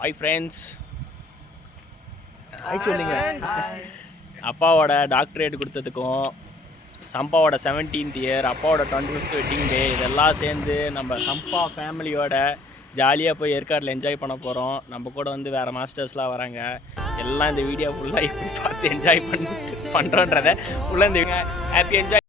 Hi friends. Hi சொல்லுங்க. அப்பாவோட doctorate கொடுத்ததுக்கும் சம்பாவோட 17th year, அப்பாவோட 25th வெட்டிங் டே, இதெல்லாம் சேர்ந்து நம்ம சம்பா ஃபேமிலியோட ஜாலியாக போய் ஏற்காடில் என்ஜாய் பண்ண போகிறோம். நம்ம கூட வந்து வேறு மாஸ்டர்ஸ்லாம் வராங்க. எல்லாம் இந்த வீடியோ ஃபுல்லாக இப்படி பார்த்து என்ஜாய் பண்ணுறோன்றதை ஃபுல்லாக இந்த happy enjoy.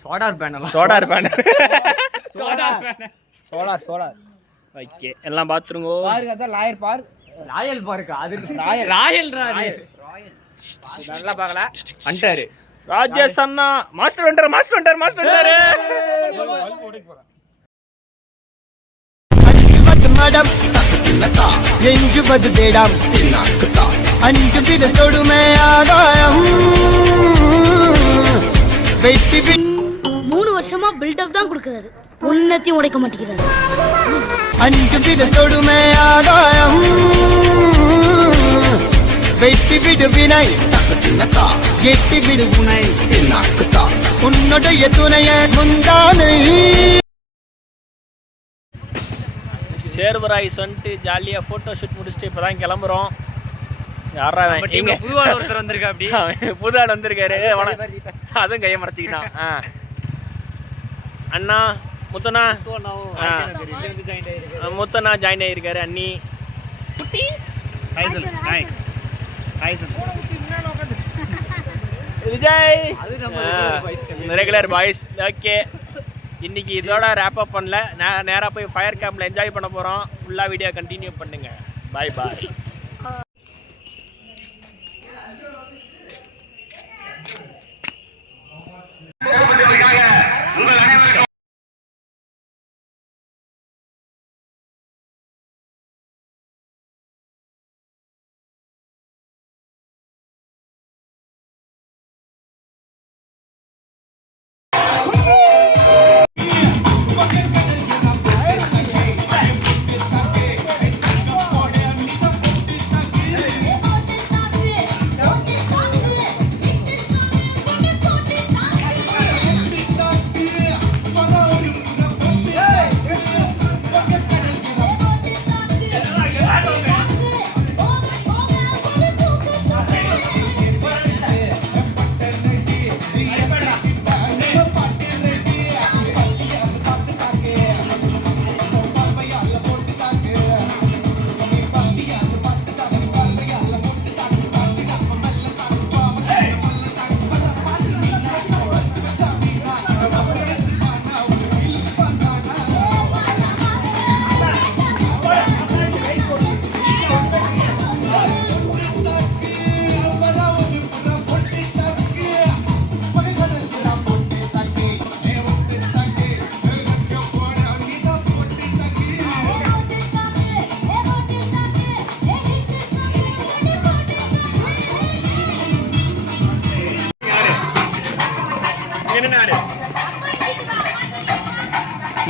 Solar panel okay, எல்லாம் பார்த்துருங்கோ. லாயர் பாருக்கா அது ராயல் நல்லா பார்க்கல வந்துட்டாரு ராஜேஷ் அண்ணா. மாஸ்டர் வந்துட்டாரு. மடம் எஞ்சுவது தேடாம் அஞ்சு பிற தொடுமை ஆதாயம் வெட்டி 3 வருஷமா பில்டப் தான் கொடுக்கறாரு, ஒன்னத்தையும் உடைக்க மாட்டேங்கிறாரு. அஞ்சு பிற தொடுமை ஆதாயம் வெட்டி விடு வினை எட்டி விடு உனை உன்னுடைய துணைய முந்தானை. சேர்வராய்ஸ் வந்துட்டு ஜாலியாக ஃபோட்டோ ஷூட் முடிச்சுட்டு இப்போ தான் கிளம்புறோம். யாரா நம்ம டீம்ல புதுவாள் ஒருத்தர் வந்திருக்கா அப்படி புது ஆள் வந்திருக்காரு அதுவும் கையை மறைச்சிக்கிட்டான் அண்ணா முத்தண்ணா முத்தண்ணா ஜாயின் ஆகியிருக்காரு அண்ணி குட்டி விஜய் ரெகுலர் பாய்ஸ் ஓகே இன்னைக்கு இதோட ரேப் அப் பண்ணல நேராக போய் ஃபயர் கேம்பில் என்ஜாய் பண்ண போகிறோம் ஃபுல்லாக வீடியோ கண்டினியூ பண்ணுங்க பாய் பாய்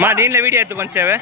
మా దీనిలో వీడియో ఎత్తు కొంచెంసేవే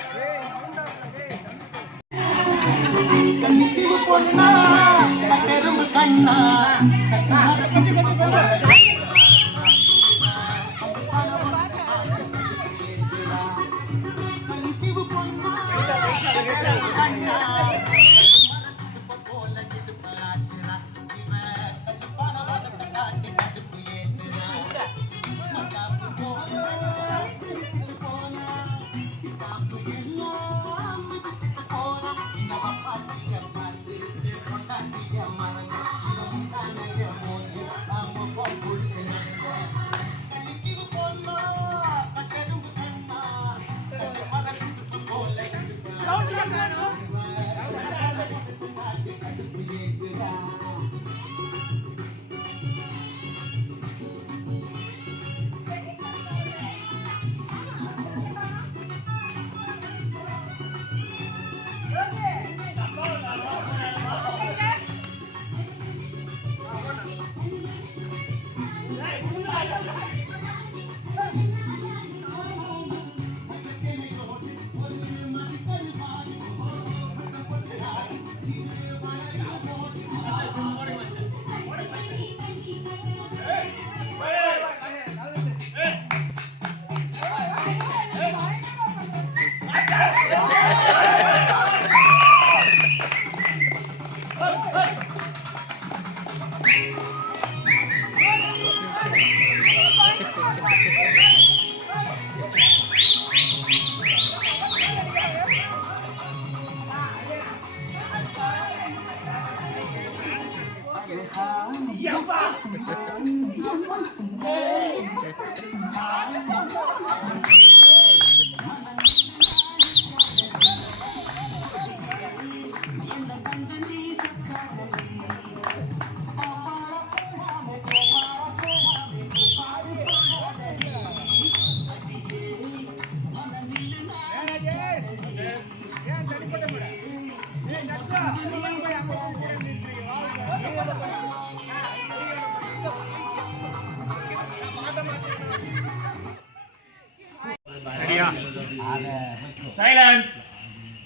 Silence.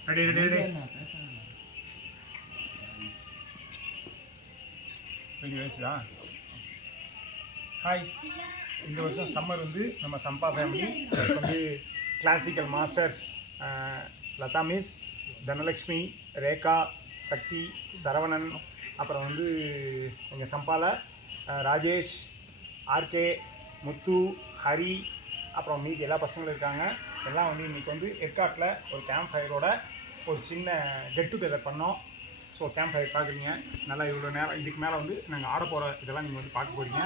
Ready. ஹாய், இந்த வருஷம் சம்மர் வந்து நம்ம சம்பா ஃபேமிலி வந்து classical masters Latha miss, Dhanalakshmi, Rekha, Shakti, Saravanan, அப்புறம் வந்து எங்கள் சம்பாவில் ராஜேஷ், ஆர்கே, முத்து, ஹரி, அப்புறம் மீதி எல்லா பசங்களும் இருக்காங்க. எல்லாம் வந்து இன்றைக்கி வந்து ஏற்காட்டில் ஒரு கேம்ப் ஃபயரோட ஒரு சின்ன கெட் டுகெதர் பண்ணோம். ஸோ கேம்ப் ஃபயர் பார்க்குறீங்க, நல்லா இவ்வளோ நேரம் இதுக்கு மேலே வந்து நாங்கள் ஆட போகிற இதெல்லாம் நீங்கள் வந்து பார்க்க போகிறீங்க.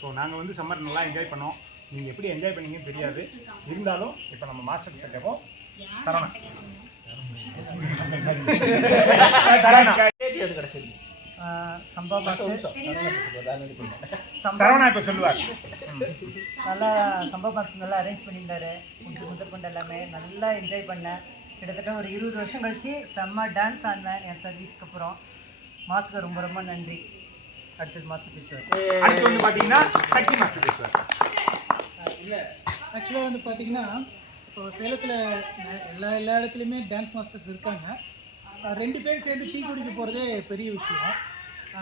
ஸோ நாங்கள் வந்து சம்மர் நல்லா என்ஜாய் பண்ணோம். நீங்கள் எப்படி என்ஜாய் பண்ணீங்கன்னு தெரியாது. இருந்தாலும் இப்போ நம்ம மாஸ்டர் செட்டப்போம். சரவணா சரவணா இப்போ சொல்லுவார். நல்லா சம்பவ மாஸ்டர் நல்லா அரேஞ்ச் பண்ணியிருந்தாரு. முதற்கொண்டு எல்லாமே நல்லா என்ஜாய் பண்ணேன். கிட்டத்தட்ட ஒரு 20 வருஷம் கழிச்சு செம்ம டான்ஸ் ஆடினேன் என் சர்வீஸ்க்கு அப்புறம். மாஸ்டருக்கு ரொம்ப ரொம்ப நன்றி. அடுத்தது மாஸ்டர் பேசுவார். அடுத்து வந்து பார்த்தீங்கன்னா சக்தி மாஸ்டர் பேசுவார். இல்லை ஆக்சுவலாக வந்து பார்த்தீங்கன்னா இப்போ சேலத்தில் எல்லா இடத்துலையுமே டான்ஸ் மாஸ்டர்ஸ் இருக்காங்க. 2 பேர் சேர்ந்து டீ குடிக்க போகிறதே பெரிய விஷயம்.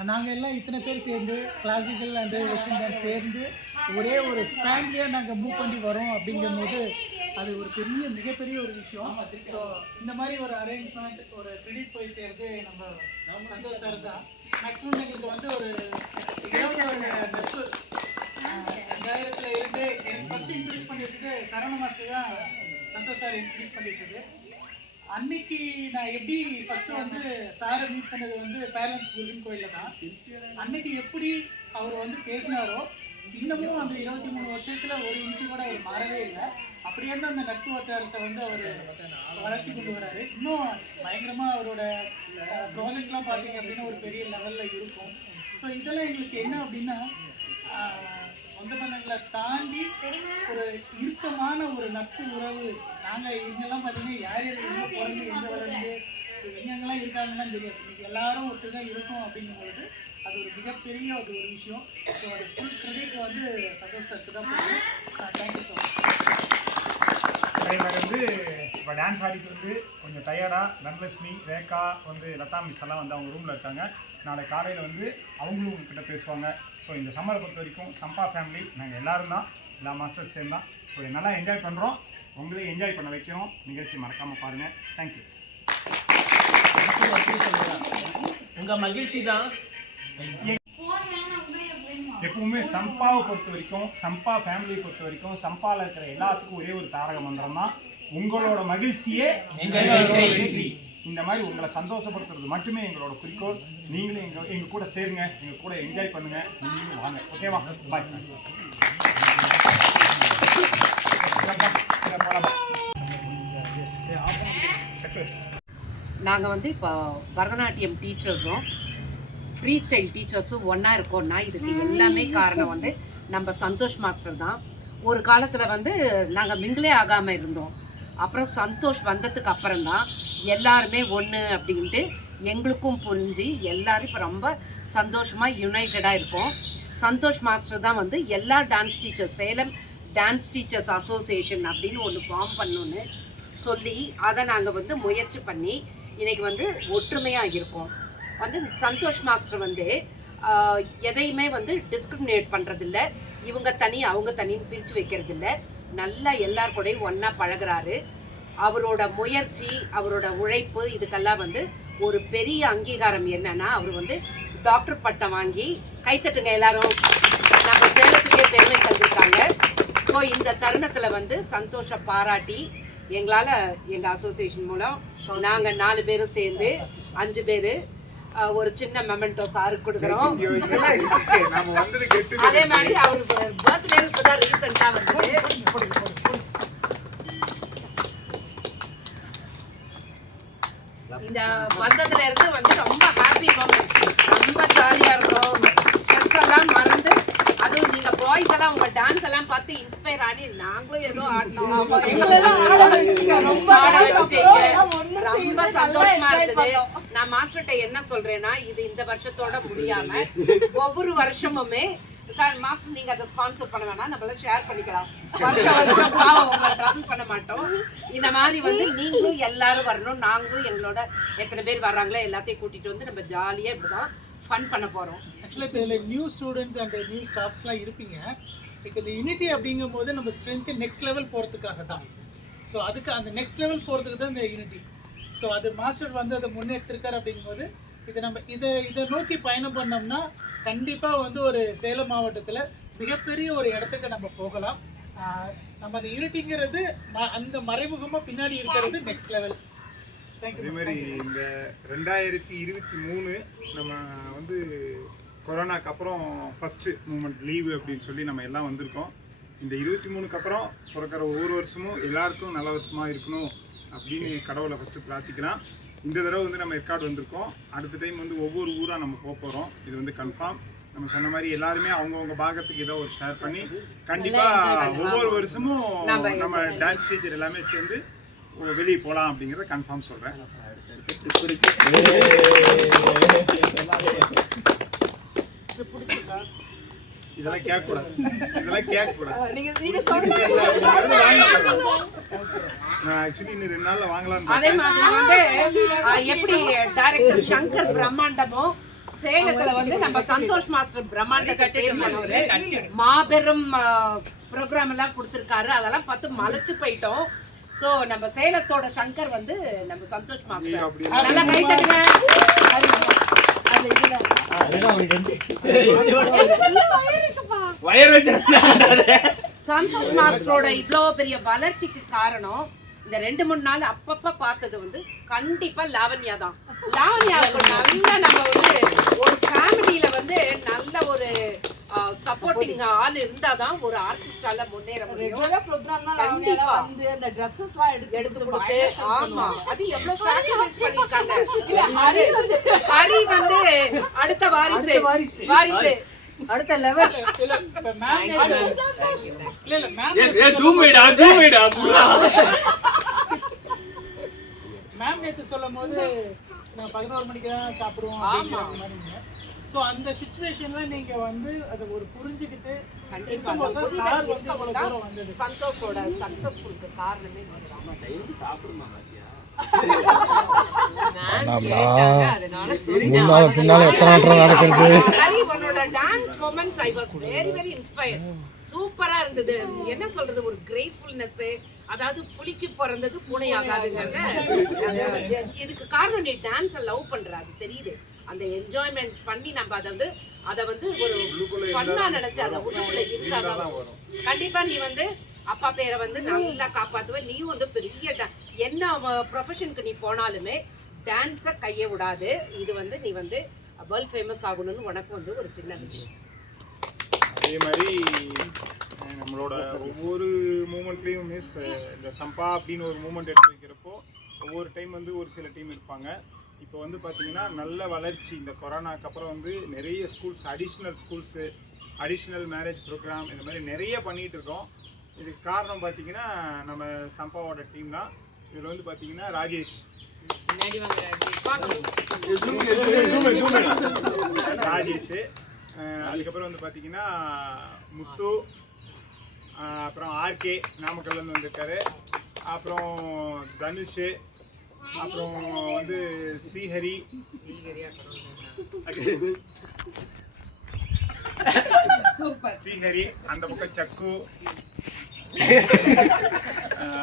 நாங்கள் எல்லாம் இத்தனை பேர் சேர்ந்து கிளாசிக்கல் அண்டு வெஸ்டர்ன் டான்ஸ் சேர்ந்து ஒரே ஒரு ஃபேமிலியாக நாங்கள் மூவ் பண்ணி வரோம் அப்படிங்கும்போது அது ஒரு மிகப்பெரிய ஒரு விஷயம். ஸோ இந்த மாதிரி ஒரு அரேஞ்ச்மெண்ட், ஒரு கிரெடிட் போய் சேர்ந்து நம்ம சந்தோஷ் சார் தான். மேக்ஸிமம் எங்களுக்கு வந்து ஒரு 20 நட்பு 2000 இருந்து எனக்கு ஃபஸ்ட்டு இன்ட்ரடியூஸ் பண்ணி வச்சது சரவண மாஸ்டர் தான். சந்தோஷ் சார் இன்ட்ரடியூஸ் பண்ணி வச்சது. அன்னைக்கு நான் எப்படி ஃபஸ்ட்டு வந்து சாரை மீட் பண்ணது வந்து பேரண்ட்ஸ் முருகன் கோயிலில் தான். அன்னைக்கு எப்படி அவர் வந்து பேசினாரோ இன்னமும் அந்த 23 வருஷத்தில் ஒரு இன்ச்சு கூட அவர் மாறவே இல்லை. அப்படியே தான் அந்த நட்பு வட்டாரத்தை வந்து அவர் வளர்த்தி கொண்டு வராரு. இன்னும் பயங்கரமாக அவரோட ப்ராஜெக்ட்லாம் பார்த்தீங்க அப்படின்னா ஒரு பெரிய லெவலில் இருக்கும். ஸோ இதெல்லாம் எங்களுக்கு என்ன அப்படின்னா சொந்த பந்தங்களை தாண்டி ஒரு இறுக்கமான ஒரு நட்பு உறவு. நாங்கள் இவங்கெல்லாம் பார்த்தீங்கன்னா யார் எங்கே பிறந்து எங்கே வளர்ந்து எங்கெங்கெல்லாம் இருக்காங்கலாம் தெரியாது. இன்னைக்கு எல்லாரும் ஒருத்தர் தான் இருக்கும் அப்படிங்கும்போது அது ஒரு மிகப்பெரிய ஒரு விஷயம். ஸோ அது ஃபுல் கிரெடிட் வந்து சந்தோஷ் சாருக்கு தான் போகும். Thank you so much. அதே மாதிரி வந்து இப்போ டான்ஸ் ஆடிட்டு வந்து கொஞ்சம் டயர்டாக தனலட்சுமி, ரேகா வந்து லதா மிஸ் எல்லாம் வந்து அவங்க ரூமில் இருக்காங்க. நாளை காலையில் வந்து அவங்களும் உங்ககிட்ட பேசுவாங்க. ஸோ இந்த சம்மரை பொறுத்த வரைக்கும் சம்பா ஃபேமிலி நாங்கள் எல்லோரும் தான், எல்லா மாஸ்டர்ஸ் சேர்ந்து தான். ஸோ நல்லா என்ஜாய் பண்ணுறோம். உங்களையும் என்ஜாய் பண்ண வைக்கிறோம். நிகழ்ச்சி மறக்காமல் பாருங்கள். தேங்க்யூ. உங்கள் மகிழ்ச்சி தான் எப்பவுமே சம்பாவை பொறுத்த வரைக்கும், சம்பா ஃபேமிலியை பொறுத்த வரைக்கும், சம்பாவில் இருக்கிற எல்லாத்துக்கும் ஒரே ஒரு தாரக மந்திரம் தான், உங்களோட மகிழ்ச்சியே எங்கள் வெற்றி. இந்த மாதிரி உங்களை சந்தோஷப்படுத்துறது மட்டுமே எங்களோட குறிக்கோள். நீங்களும் எங்கள் கூட சேருங்க, எங்கள் கூட என்ஜாய் பண்ணுங்க. நீங்களும் வாங்க. ஓகேவா? பாய். நாங்கள் வந்து இப்போ பரதநாட்டியம் டீச்சர்ஸும் ஃப்ரீ ஸ்டைல் டீச்சர்ஸும் ஒன்றா இருக்கோம்னா இதுக்கு எல்லாமே காரணம் வந்து நம்ம சந்தோஷ் மாஸ்டர் தான். ஒரு காலத்தில் வந்து நாங்கள் மிங்கிலே ஆகாமல் இருந்தோம். அப்புறம் சந்தோஷ் வந்ததுக்கு அப்புறம்தான் எல்லாருமே ஒன்று அப்படின்ட்டு எங்களுக்கும் புரிஞ்சு எல்லோரும் இப்போ ரொம்ப சந்தோஷமாக யுனைட்டடாக இருக்கோம். சந்தோஷ் மாஸ்டர் தான் வந்து எல்லா dance teachers, Salem dance teachers association அப்படின்னு ஒன்று ஃபார்ம் பண்ணணுன்னு சொல்லி அதை நாங்கள் வந்து முயற்சி பண்ணி இன்றைக்கி வந்து ஒற்றுமையாக இருக்கோம். வந்து சந்தோஷ் மாஸ்டர் வந்து எதையுமே வந்து டிஸ்கிரிமினேட் பண்ணுறதில்ல, இவங்க தனி அவங்க தனின்னு பிரித்து வைக்கிறதில்ல. நல்லா எல்லார் கூடயும் ஒன்றா பழகிறாரு. அவரோட முயற்சி, அவரோட உழைப்பு இதுக்கெல்லாம் வந்து ஒரு பெரிய அங்கீகாரம் என்னன்னா அவர் வந்து டாக்டர் பட்டம் வாங்கி கைத்தட்டுங்க எல்லாரும், நம்ம சேலத்துக்கே பெருமை தந்திருக்காங்க. ஸோ இந்த தருணத்தில் வந்து சந்தோஷ பாராட்டி எங்களால் எங்கள் அசோசியேஷன் மூலம் நாங்கள் 4 பேரும் சேர்ந்து 5 பேர் ஒரு சின்ன மெமெண்டோ சாருக்கு கொடுக்குறோம். அதே மாதிரி அவர் பர்த்டே இப்போதான் ரீசெண்டாக வந்து இந்த வந்ததுல இருந்து வந்து ரொம்ப ஹாப்பி மொமெண்ட், ரொம்ப ஜாலியாக இருக்கும். ஸ்ட்ரெஸ் எல்லாம் மறந்து, அதுவும் நீங்க பாய்ஸ் எல்லாம் உங்க டான்ஸ் எல்லாம் பார்த்து இன்ஸ்பயர் ஆகி நாங்களும் ஏதோ ஆடினோம். ரொம்ப சந்தோஷமா இருந்தது. நான் மாஸ்டர்கிட்ட என்ன சொல்றேன்னா, இது இந்த வருஷத்தோட முடியாம ஒவ்வொரு வருஷமுமே சார் மாஸ்டர் நீங்க அதை ஸ்பான்சர் பண்ண வேணாம், நம்மள ஷேர் பண்ணிக்கலாம். வருஷம் பாவம் உங்களை ட்ரபிள் பண்ண மாட்டோம். இந்த மாதிரி வந்து நீங்களும் எல்லாரும் வரணும். நாங்களும் எங்களோட எத்தனை பேர் வர்றாங்களோ எல்லாத்தையும் கூட்டிட்டு வந்து நம்ம ஜாலியா இப்படிதான் ஃபன் பண்ண போறோம். ஆக்சுவலாக இப்போ இதில் நியூ ஸ்டூடெண்ட்ஸ் அண்ட் நியூ ஸ்டாஃப்ஸ்லாம் இருப்பீங்க. இப்போ இந்த யூனிட்டி அப்படிங்கும் போது நம்ம ஸ்ட்ரென்த்து நெக்ஸ்ட் லெவல் போகிறதுக்காக தான். ஸோ அதுக்கு அந்த நெக்ஸ்ட் லெவல் போகிறதுக்கு தான் இந்த யூனிட்டி. ஸோ அது மாஸ்டர் வந்து அதை முன்னெடுத்திருக்காரு அப்படிங்கும்போது இதை நோக்கி பயணம் பண்ணோம்னா கண்டிப்பாக வந்து ஒரு சேலம் மாவட்டத்தில் மிகப்பெரிய ஒரு இடத்துக்கு நம்ம போகலாம். நம்ம அந்த யூனிட்டிங்கிறது அந்த மறைமுகமாக பின்னாடி இருக்கிறது நெக்ஸ்ட் லெவல். அதே மாதிரி இந்த 2023 நம்ம வந்து கொரோனாக்கு அப்புறம் ஃபஸ்ட்டு மூமெண்ட் லீவு அப்படின்னு சொல்லி நம்ம எல்லாம் வந்திருக்கோம். இந்த 23க்கு அப்புறம் பிறக்கிற ஒவ்வொரு வருஷமும் எல்லாருக்கும் நல்ல வருஷமாக இருக்கணும் அப்படின்னு கடவுளை ஃபஸ்ட்டு பிரார்த்திக்கலாம். இந்த தடவை வந்து நம்ம ஏற்காடு வந்திருக்கோம். அடுத்த டைம் வந்து ஒவ்வொரு ஊராக நம்ம போக போகிறோம். இது வந்து கன்ஃபார்ம். நம்ம சொன்ன மாதிரி எல்லாருமே அவங்கவுங்க பாகத்துக்கு ஏதோ ஒரு ஷேர் பண்ணி கண்டிப்பாக ஒவ்வொரு வருஷமும் நம்ம டான்ஸ் டீச்சர் எல்லாமே சேர்ந்து வெளியே போகலாம் அப்படிங்கிறத கன்ஃபார்ம் சொல்கிறேன். இதெல்லாம் கேட்கக்கூடாது, இதெல்லாம் கேட்கக்கூடாது. நான் ஆக்சுவலி இன்னும் 2 நாள்ல வாங்கலாம். அதே மாதிரி வந்து எப்படி டைரக்டர் சங்கர் பிரம்மாண்டமோ சேலத்துல வந்து நம்ம சந்தோஷ் மாஸ்டர் பிரம்மாண்ட மாபெரும் ப்ரோக்ராம் எல்லாம் கொடுத்துருக்காரு. அதெல்லாம் பார்த்து மலைச்சு போயிட்டோம். ஸோ நம்ம சேலத்தோட சங்கர் வந்து நம்ம சந்தோஷ் மாஸ்டர் நல்லா கை தட்டுங்க. சந்தோஷ் மாஸ்டரோட இவ்வளோ பெரிய வளர்ச்சிக்கு காரணம் இந்த 2-3 நாள் அப்பப்ப பார்த்தது வந்து கண்டிப்பா லாவண்யா தான். லாவண்யாவுக்கு நல்ல நம்ம வந்து ஒரு ஃபேமிலியில வந்து நல்ல ஒரு சப்போர்ட்டிங் ஆள் இருந்தாதான் ஒரு ஆர்டிஸ்டால முன்னேற முடியும். கண்டிப்பா அந்த ட்ரெஸ்ஸஸ் எடுத்து கொடுத்து ஆமா அது எவ்வளவு சாக்ரிஃபைஸ் பண்ணிருக்காங்க. ஹரி வந்து அடுத்த வாரிசு அடுத்த லெவல். மேம் நேற்று சொல்லும் போது நான் 11 மணிக்கு தான் சாப்பிடுவோம் அப்படிங்கிற மாதிரி. ஸோ அந்த சுச்சுவேஷன்ல நீங்க வந்து அதை ஒரு புரிஞ்சுக்கிட்டு சார் வந்து இவ்வளவு தூரம் வந்தது சந்தோஷோட சக்சஸ்ஃபுல்க்கு காரணமே சாப்பிடுமா சூப்பரா இருந்தது. என்ன சொல்றது, ஒரு கிரேட்ஃபுல்னஸ். அதாவது புலிக்கு பிறந்தது பூனை ஆகாதுங்கிறத இதுக்கு காரணம் நீ டான்ஸை லவ் பண்ற, அது தெரியுது. அந்த என்ஜாய்மெண்ட் பண்ணி நம்ம அதை வந்து ஒரு ஃபன்னா நினைச்சு அதை உள்ளுக்குள்ள இருந்தாதான் கண்டிப்பா நீ வந்து அப்பா பேரை வந்து நல்லா காப்பாத்துவ. நீயும் வந்து பெரிய என்ன ப்ரொஃபஷனுக்கு நீ போனாலுமே டான்ஸை கையை விடாது. இது வந்து நீ வந்து வேர்ல்ட் ஃபேமஸ் ஆகணும்னு உனக்கு வந்து ஒரு சின்ன விஷயம். அதே மாதிரி நம்மளோட ஒவ்வொரு மூமெண்ட்லேயும் மிஸ் இந்த சம்பா அப்படின்னு ஒரு மூமெண்ட் எடுத்து வைக்கிறப்போ ஒவ்வொரு டைம் வந்து ஒரு சில டீம் இருப்பாங்க. இப்போ வந்து பார்த்திங்கன்னா நல்ல வளர்ச்சி இந்த கொரோனாக்கு அப்புறம் வந்து நிறைய ஸ்கூல்ஸ், அடிஷ்னல் மேரேஜ் ப்ரோக்ராம் இந்த மாதிரி நிறைய பண்ணிகிட்டு இருக்கோம். இதுக்கு காரணம் பார்த்திங்கன்னா நம்ம சம்பாவோட டீம் தான். இதில் வந்து பார்த்திங்கன்னா ராஜேஷ், அதுக்கப்புறம் வந்து பார்த்திங்கன்னா முத்து, அப்புறம் ஆர்கே நாமக்கல்லேருந்து வந்திருக்காரு, அப்புறம் தனுஷ், அப்புறம் வந்து ஸ்ரீஹரி, அந்த பக்கம் சக்கு,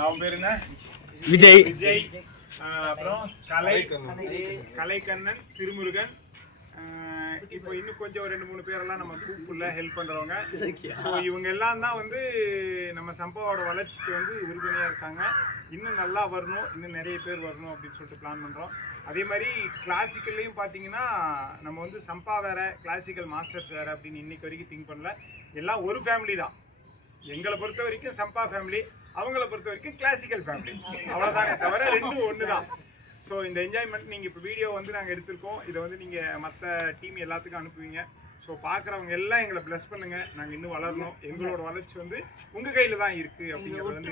அவன் பேர் என்ன, விஜய், அப்புறம் கலைக்கண்ணன், திருமுருகன். இப்போ இன்னும் கொஞ்சம் 2-3 பேரெல்லாம் நம்ம கூப்பிடல ஹெல்ப் பண்ணுறவங்க. ஸோ இவங்க எல்லாம் தான் வந்து நம்ம சம்பாவோட வளர்ச்சிக்கு வந்து உறுதுணையாக இருக்காங்க. இன்னும் நல்லா வரணும், இன்னும் நிறைய பேர் வரணும் அப்படின்னு சொல்லிட்டு பிளான் பண்ணுறோம். அதே மாதிரி கிளாசிக்கல்லையும் பார்த்தீங்கன்னா நம்ம வந்து சம்பா வேறு, கிளாசிக்கல் மாஸ்டர்ஸ் வேறு அப்படின்னு இன்றைக்கி வரைக்கும் திங்க் பண்ணல. எல்லாம் ஒரு ஃபேமிலி தான். எங்களை பொறுத்த வரைக்கும் சம்பா ஃபேமிலி, அவங்கள பொறுத்த வரைக்கும் கிளாசிக்கல் ஃபேமிலி, அவ்வளோதானே தவிர ரெண்டும் ஒன்று தான். ஸோ இந்த என்ஜாய்மெண்ட் நீங்கள் இப்போ வீடியோ வந்து நாங்கள் எடுத்திருக்கோம். இதை வந்து நீங்கள் மற்ற டீம் எல்லாத்துக்கும் அனுப்புவீங்க. ஸோ பார்க்குறவங்க எல்லாம் எங்களை ப்ளஸ் பண்ணுங்கள். நாங்கள் இன்னும் வளரணும். எங்களோட வளர்ச்சி வந்து உங்கள் கையில் தான் இருக்குது அப்படிங்கிறது வந்து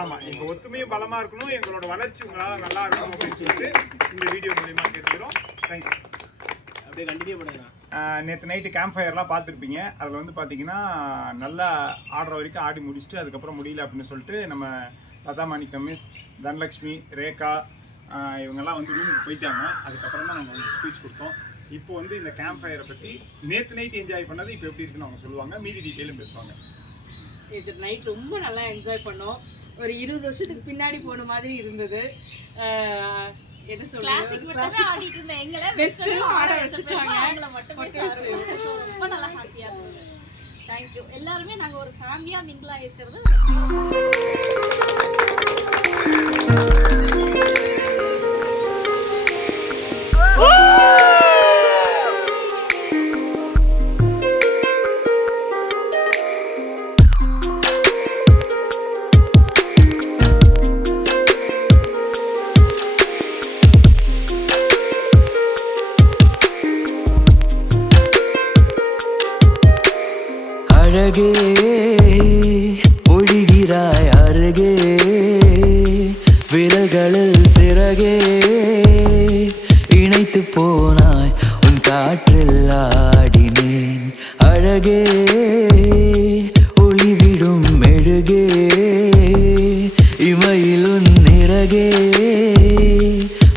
ஆமாம், எங்கள் ஒத்துமையும் பலமாக இருக்கணும், எங்களோட வளர்ச்சி உங்களால் நல்லா இருக்கணும் அப்படின்னு சொல்லிட்டு இந்த வீடியோ மூலிமா கேட்டுக்கிறோம். தேங்க்யூ. அப்படியே கண்டினியூ பண்ணுங்க. நேற்று நைட்டு கேம்ப் ஃபயர்லாம் பார்த்துருப்பீங்க. அதில் வந்து பார்த்தீங்கன்னா நல்லா ஆடுற வரைக்கும் ஆடி முடிச்சுட்டு அதுக்கப்புறம் முடியல அப்படின்னு சொல்லிட்டு நம்ம லதாமாணிக்கம் மிஸ், தனலக்ஷ்மி, ரேகா இவங்கெல்லாம் வந்து ரூமுக்கு போயிட்டாங்க. அதுக்கப்புறம் தான் நம்ம வந்து ஸ்பீச் கொடுத்தோம். இப்போ வந்து இந்த கேம்ப் ஃபயரை பற்றி நேற்று நைட் என்ஜாய் பண்ணது இப்போ எப்படி இருக்குன்னு அவங்க சொல்லுவாங்க. மீதி டீட்டெயிலும் பேசுவாங்க. நேற்று நைட் ரொம்ப நல்லா என்ஜாய் பண்ணோம். ஒரு 20 வருஷத்துக்கு பின்னாடி போன மாதிரி இருந்தது. என்ன கிளாசிக் மட்டுமே ஆடிட்டு இருந்த எங்களை வெஸ்டர்ன் ஆட வச்சுட்டாங்க. அவங்கள மட்டுமே ரொம்ப நல்லா ஹாப்பியா இருந்தது. Thank you. எல்லாரும் நாங்க ஒரு ஃபேமிலியா மிங்கிள் ஆயிருக்கிறது அழகே ஒழிகிறாய் அருகே விரல்களில் சிறகே இணைத்து போனாய் உன் காற்றில் ஆடினேன் அழகே ஒளிவிடும் மெழுகே இமையில் உன் நிறகே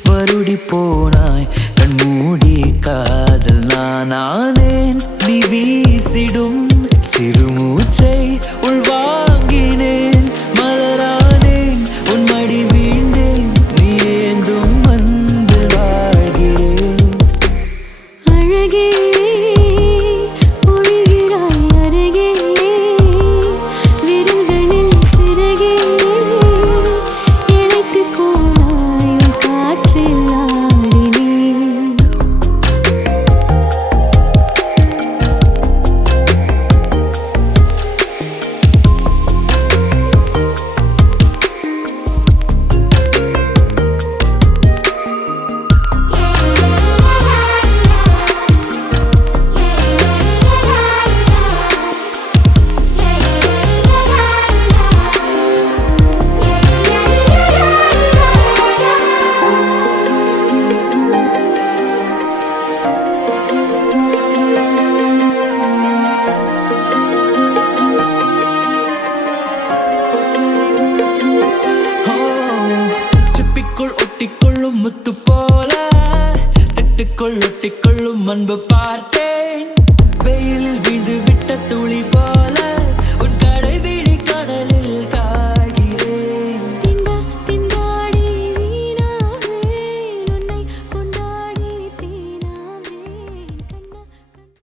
வருடி போனாய் கண்மூடி காதல் நானேன் நீ வீசிடும் சிறுமூச்சை உள்வாங்கினேன் மலரானேன் உன் மடி வீண்டேன் நீ ஏந்தும் அன்பில் வாழ்கிறேன் அழகே ஒழிகிறாய் அருகே விரல்களில் சிறகே இணைத்து போனாய் உன் காற்றில் ஆடினேன் ஒட்டிக்கொள்ளும் முத்து போல திட்டுக்குள் ஒட்டிக்கொள்ளும் அன்பு பார்த்தேன் வெயில்